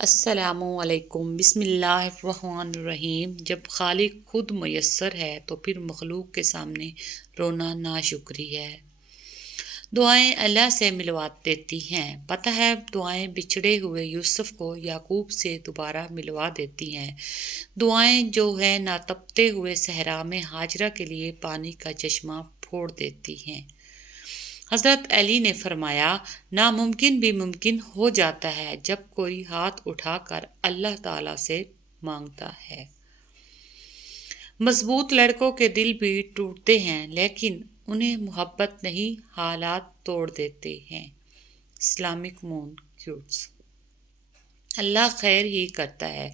السلام علیکم۔ بسم اللہ الرحمن الرحیم۔ جب خالق خود میسر ہے تو پھر مخلوق کے سامنے رونا ناشکری ہے۔ دعائیں اللہ سے ملوا دیتی ہیں۔ پتہ ہے دعائیں بچھڑے ہوئے یوسف کو یعقوب سے دوبارہ ملوا دیتی ہیں۔ دعائیں جو ہے نہ تپتے ہوئے صحرا میں ہاجرہ کے لیے پانی کا چشمہ پھوڑ دیتی ہیں۔ حضرت علی نے فرمایا، ناممکن بھی ممکن ہو جاتا ہے جب کوئی ہاتھ اٹھا کر اللہ تعالیٰ سے مانگتا ہے۔ مضبوط لڑکوں کے دل بھی ٹوٹتے ہیں لیکن انہیں محبت نہیں حالات توڑ دیتے ہیں۔ Islamic moon quotes. اللہ خیر ہی کرتا ہے۔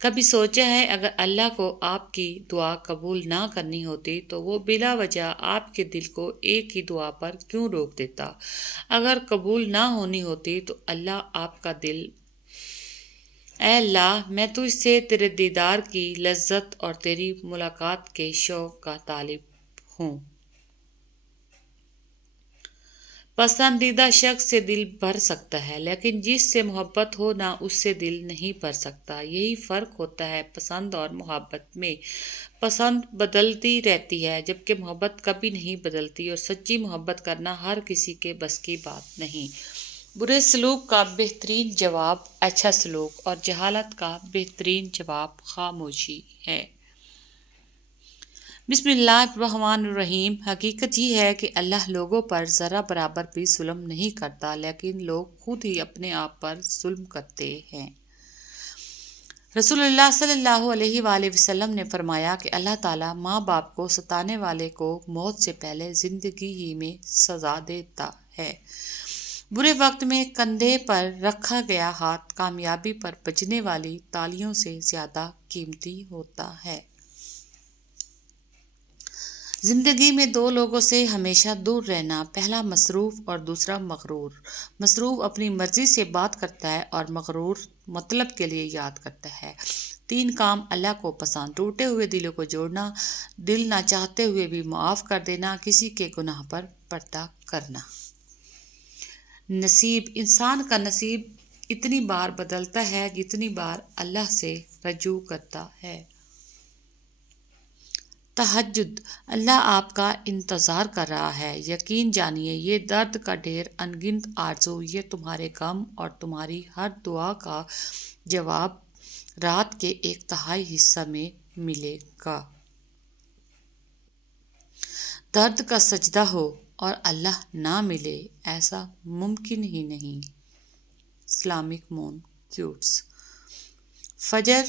کبھی سوچا ہے اگر اللہ کو آپ کی دعا قبول نہ کرنی ہوتی تو وہ بلا وجہ آپ کے دل کو ایک ہی دعا پر کیوں روک دیتا؟ اگر قبول نہ ہونی ہوتی تو اللہ آپ کا دل، اے اللہ میں تجھ سے تیرے دیدار کی لذت اور تیری ملاقات کے شوق کا طالب ہوں۔ پسندیدہ شخص سے دل بھر سکتا ہے لیکن جس سے محبت ہو نہ اس سے دل نہیں بھر سکتا۔ یہی فرق ہوتا ہے پسند اور محبت میں۔ پسند بدلتی رہتی ہے جبکہ محبت کبھی نہیں بدلتی، اور سچی محبت کرنا ہر کسی کے بس کی بات نہیں۔ برے سلوک کا بہترین جواب اچھا سلوک، اور جہالت کا بہترین جواب خاموشی ہے۔ بسم اللہ الرحمن الرحیم۔ حقیقت یہ ہے کہ اللہ لوگوں پر ذرہ برابر بھی ظلم نہیں کرتا، لیکن لوگ خود ہی اپنے آپ پر ظلم کرتے ہیں۔ رسول اللہ صلی اللہ علیہ وآلہ وسلم نے فرمایا کہ اللہ تعالیٰ ماں باپ کو ستانے والے کو موت سے پہلے زندگی ہی میں سزا دیتا ہے۔ برے وقت میں کندھے پر رکھا گیا ہاتھ کامیابی پر بجنے والی تالیوں سے زیادہ قیمتی ہوتا ہے۔ زندگی میں دو لوگوں سے ہمیشہ دور رہنا، پہلا مصروف اور دوسرا مغرور۔ مصروف اپنی مرضی سے بات کرتا ہے اور مغرور مطلب کے لیے یاد کرتا ہے۔ تین کام اللہ کو پسند: ٹوٹے ہوئے دلوں کو جوڑنا، دل نہ چاہتے ہوئے بھی معاف کر دینا، کسی کے گناہ پر پردہ کرنا۔ نصیب: انسان کا نصیب اتنی بار بدلتا ہے جتنی بار اللہ سے رجوع کرتا ہے۔ تہجد: اللہ آپ کا انتظار کر رہا ہے، یقین جانیے یہ درد کا ڈھیر انگنت آرزو، یہ تمہارے غم اور تمہاری ہر دعا کا جواب رات کے 1/3 حصہ میں ملے گا۔ درد کا سجدہ ہو اور اللہ نہ ملے، ایسا ممکن ہی نہیں۔ Islamic moon quotes. فجر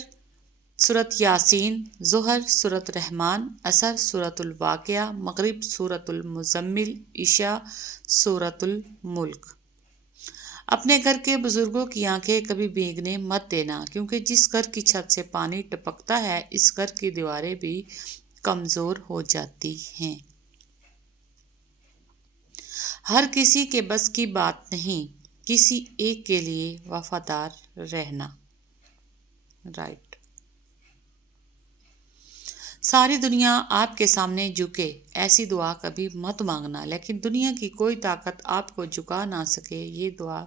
سورۃ یاسین، ظہر سورۃ رحمان، عصر سورۃ الواقعہ، مغرب سورۃ المزمل، عشاء سورۃ الملک۔ اپنے گھر کے بزرگوں کی آنکھیں کبھی بھیگنے مت دینا، کیونکہ جس گھر کی چھت سے پانی ٹپکتا ہے اس گھر کی دیواریں بھی کمزور ہو جاتی ہیں۔ ہر کسی کے بس کی بات نہیں کسی ایک کے لیے وفادار رہنا۔ رائٹ۔ ساری دنیا آپ کے سامنے جھکے ایسی دعا کبھی مت مانگنا، لیکن دنیا کی کوئی طاقت آپ کو جھکا نہ سکے یہ دعا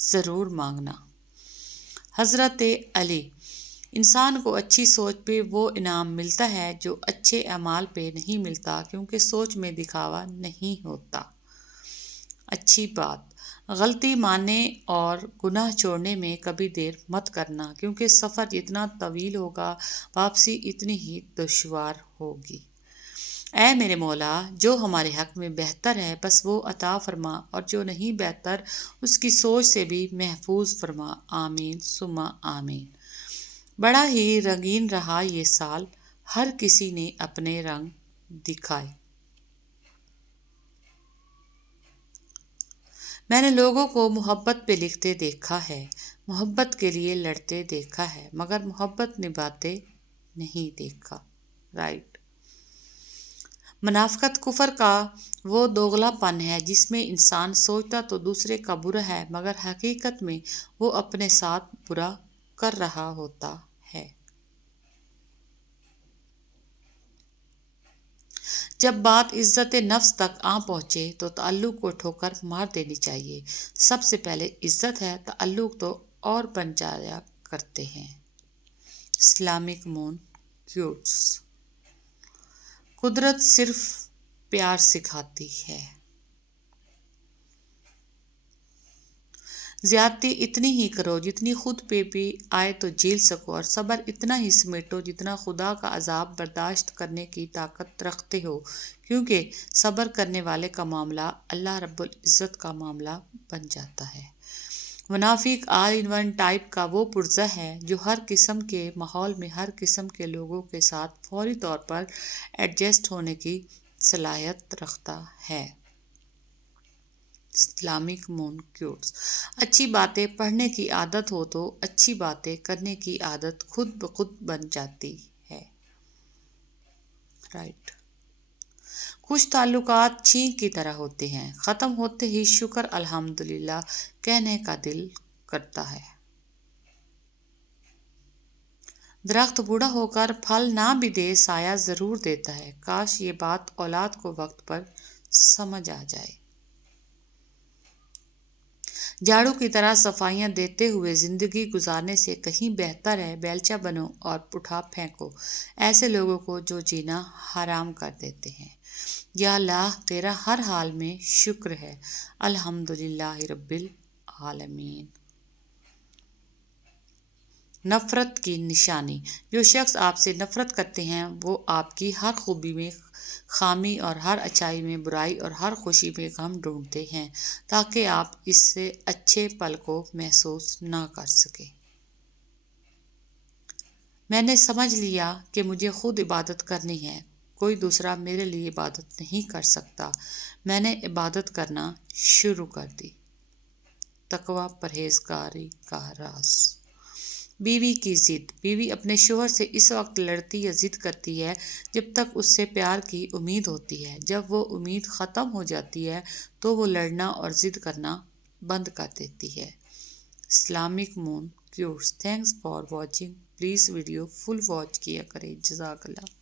ضرور مانگنا۔ حضرت علی: انسان کو اچھی سوچ پہ وہ انعام ملتا ہے جو اچھے اعمال پہ نہیں ملتا، کیونکہ سوچ میں دکھاوا نہیں ہوتا۔ اچھی بات: غلطی ماننے اور گناہ چھوڑنے میں کبھی دیر مت کرنا، کیونکہ سفر جتنا طویل ہوگا واپسی اتنی ہی دشوار ہوگی۔ اے میرے مولا، جو ہمارے حق میں بہتر ہے بس وہ عطا فرما، اور جو نہیں بہتر اس کی سوچ سے بھی محفوظ فرما۔ آمین ثم آمین۔ بڑا ہی رنگین رہا یہ سال، ہر کسی نے اپنے رنگ دکھائے۔ میں نے لوگوں کو محبت پہ لکھتے دیکھا ہے، محبت کے لیے لڑتے دیکھا ہے، مگر محبت نبھاتے نہیں دیکھا۔ رائٹ۔ منافقت کفر کا وہ دوغلا پن ہے جس میں انسان سوچتا تو دوسرے کا برا ہے مگر حقیقت میں وہ اپنے ساتھ برا کر رہا ہوتا ہے۔ جب بات عزت نفس تک آ پہنچے تو تعلق کو ٹھوکر مار دینی چاہیے۔ سب سے پہلے عزت ہے، تعلق تو اور بن جایا کرتے ہیں۔ اسلامک مون کوٹس: قدرت صرف پیار سکھاتی ہے۔ زیادتی اتنی ہی کرو جتنی خود پہ بھی آئے تو جھیل سکو، اور صبر اتنا ہی سمیٹو جتنا خدا کا عذاب برداشت کرنے کی طاقت رکھتے ہو، کیونکہ صبر کرنے والے کا معاملہ اللہ رب العزت کا معاملہ بن جاتا ہے۔ منافق آل ان ون ٹائپ کا وہ پرزہ ہے جو ہر قسم کے ماحول میں ہر قسم کے لوگوں کے ساتھ فوری طور پر ایڈجسٹ ہونے کی صلاحیت رکھتا ہے۔ اسلامک مون کوٹس: اچھی باتیں پڑھنے کی عادت ہو تو اچھی باتیں کرنے کی عادت خود بخود بن جاتی ہے۔ رائٹ۔ کچھ تعلقات چھینک کی طرح ہوتے ہیں، ختم ہوتے ہی شکر الحمدللہ کہنے کا دل کرتا ہے۔ درخت بوڑھا ہو کر پھل نہ بھی دے سایہ ضرور دیتا ہے، کاش یہ بات اولاد کو وقت پر سمجھ آ جائے۔ جھاڑو کی طرح صفائیاں دیتے ہوئے زندگی گزارنے سے کہیں بہتر ہے بیلچہ بنو اور اٹھا پھینکو ایسے لوگوں کو جو جینا حرام کر دیتے ہیں۔ یا اللہ تیرا ہر حال میں شکر ہے، الحمدللہ رب العالمین۔ نفرت کی نشانی: جو شخص آپ سے نفرت کرتے ہیں وہ آپ کی ہر خوبی میں خامی اور ہر اچھائی میں برائی اور ہر خوشی میں غم ڈھونڈتے ہیں تاکہ آپ اس سے اچھے پل کو محسوس نہ کر سکیں۔ میں نے سمجھ لیا کہ مجھے خود عبادت کرنی ہے، کوئی دوسرا میرے لیے عبادت نہیں کر سکتا۔ میں نے عبادت کرنا شروع کر دی۔ تقویٰ پرہیزگاری کا راز۔ بیوی کی ضد: بیوی اپنے شوہر سے اس وقت لڑتی یا ضد کرتی ہے جب تک اس سے پیار کی امید ہوتی ہے۔ جب وہ امید ختم ہو جاتی ہے تو وہ لڑنا اور ضد کرنا بند کر دیتی ہے۔ Islamic moon quotes: thanks for watching, please video full watch کیا کریں، جزاک اللہ۔